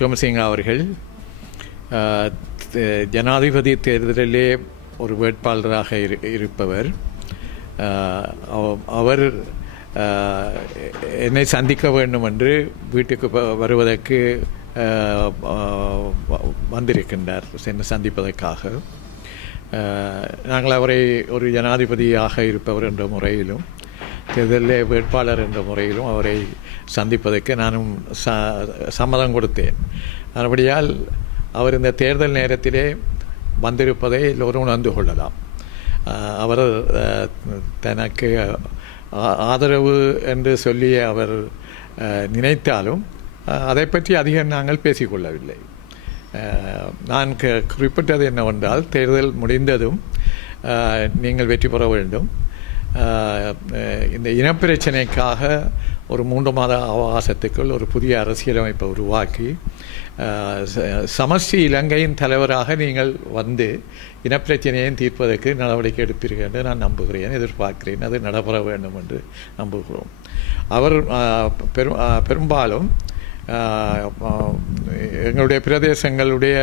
விக்ரமசிங்க அவர்கள் ஜனாதிபதி தேர்தலிலே ஒரு வேட்பாளராக இருப்பவர். அவர் என்னை சந்திக்க வேண்டும் என்று வீட்டுக்கு வருவதற்கு வந்திருக்கின்றார், சென்று சந்திப்பதற்காக. நாங்கள் அவரை ஒரு ஜனாதிபதியாக இருப்பவர் என்ற முறையிலும் தேர்தலில் வேட்பாளர் என்ற முறையிலும் அவரை சந்திப்பதற்கு நானும் சம்மதம் கொடுத்தேன். அதுபடியால் அவர் இந்த தேர்தல் நேரத்திலே வந்திருப்பதை எல்லோரும் உணர்ந்து கொள்ளலாம். அவர் தனக்கு ஆதரவு என்று சொல்லி அவர் நினைத்தாலும் அதை பற்றி அதிகம் நாங்கள் பேசிக்கொள்ளவில்லை. நான் குறிப்பிட்டது என்னவென்றால், தேர்தல் முடிந்ததும் நீங்கள் வெற்றி பெற வேண்டும், இந்த இனப்பிரச்சனைக்காக ஒரு 3 மாத அவகாசத்துக்குள் ஒரு புதிய அரசியலமைப்பை உருவாக்கி சமஷ்டி இலங்கையின் தலைவராக நீங்கள் வந்து இனப்பிரச்சனையை தீர்ப்பதற்கு நடவடிக்கை எடுப்பீர்கள் என்று நான் நம்புகிறேன், எதிர்பார்க்கிறேன். அது நடைபெற வேண்டும் என்று நம்புகிறோம். அவர் பெரும்பாலும் எங்களுடைய பிரதேசங்களுடைய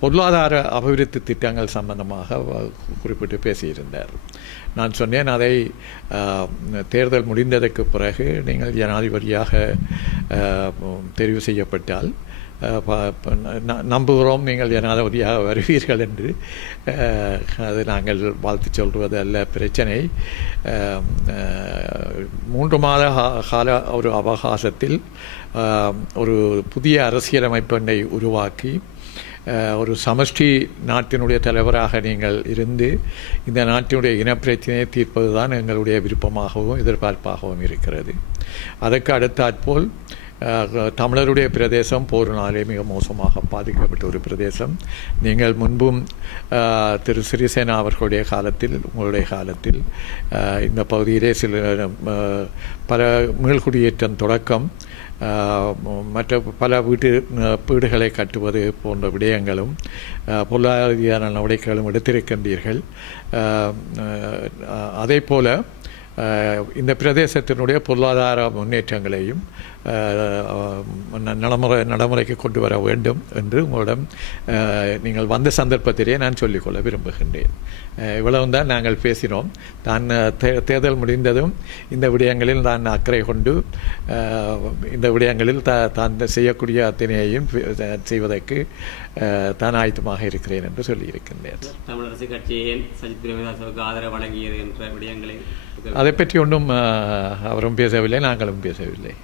பொருளாதார அபிவிருத்தி திட்டங்கள் சம்பந்தமாக குறிப்பிட்டு பேசியிருந்தார். நான் சொன்னேன், அதை தேர்தல் முடிந்ததற்கு பிறகு நீங்கள் ஜனாதிபதியாக தெரிவு செய்யப்பட்டால் நம்புகிறோம் நீங்கள் ஜனாதிபதியாக வருவீர்கள் என்று. அது நாங்கள் வாழ்த்து சொல்வது அல்ல. பிரச்சனை 3 மாத கால ஒரு அவகாசத்தில் ஒரு புதிய அரசியலமைப்பை உருவாக்கி ஒரு சமஷ்டி நாட்டினுடைய தலைவராக நீங்கள் இருந்து இந்த நாட்டினுடைய இனப்பிரச்சனையை தீர்ப்பது தான் எங்களுடைய விருப்பமாகவும் எதிர்பார்ப்பாகவும் இருக்கிறது. அதற்கு அடுத்தாற்போல் தமிழருடைய பிரதேசம் போரினாலே மிக மோசமாக பாதிக்கப்பட்ட ஒரு பிரதேசம். நீங்கள் முன்பும் திரு சிறிசேனா அவர்களுடைய காலத்தில், உங்களுடைய காலத்தில் இந்த பகுதியிலே சில பல மீள்குடியேற்றம் தொடக்கம் மற்ற பல வீடுகளை கட்டுவது போன்ற விடயங்களும் பொருளாதார நடவடிக்கைகளும் எடுத்திருக்கின்றீர்கள். அதே போல இந்த பிரதேசத்தினுடைய பொருளாதார முன்னேற்றங்களையும் நடைமுறைக்கு கொண்டு வர வேண்டும் என்று உங்களிடம் நீங்கள் வந்த சந்தர்ப்பத்திலே நான் சொல்லிக்கொள்ள விரும்புகின்றேன். இவ்வளவு தான் நாங்கள் பேசினோம். தான் தேர்தல் முடிந்ததும் இந்த விடயங்களில் நான் அக்கறை கொண்டு இந்த விடயங்களில் தான் செய்யக்கூடிய அத்தனையையும் செய்வதற்கு தான் ஆயத்தமாக இருக்கிறேன் என்று சொல்லியிருக்கின்றேன். தமிழரசு கட்சியின் சஜித் பிரேமதாசவுக்கு ஆதரவு வழங்கியது என்ற விடயங்களை அதை பற்றி ஒன்றும் அவரும் பேசவில்லை, நாங்களும் பேசவில்லை.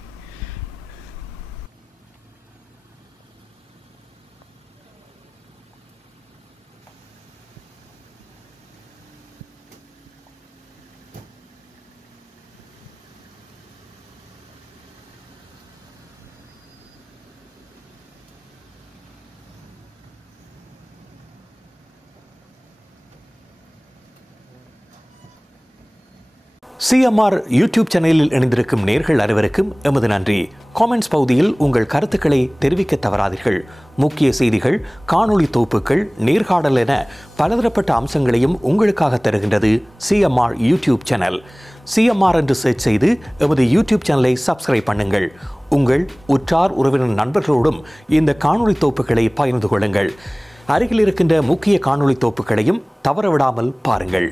சிஎம்ஆர் யூடியூப் சேனலில் இணைந்திருக்கும் நேர்கள் அனைவருக்கும் எமது நன்றி. காமெண்ட்ஸ் பகுதியில் உங்கள் கருத்துக்களை தெரிவிக்க தவறாதீர்கள். முக்கிய செய்திகள், காணொளி தொகுப்புகள், நேர்காணல் என பலதரப்பட்ட அம்சங்களையும் உங்களுக்காக தருகின்றது சிஎம்ஆர் யூடியூப் சேனல். சிஎம்ஆர் என்று சர்ச் செய்து எமது யூடியூப் சேனலை சப்ஸ்கிரைப் பண்ணுங்கள். உங்கள் உற்றார் உறவினர் நண்பர்களோடும் இந்த காணொளி தொகுப்புகளை பகிர்ந்து கொள்ளுங்கள். அருகில் இருக்கின்ற முக்கிய காணொளி தொகுப்புகளையும் தவறவிடாமல் பாருங்கள்.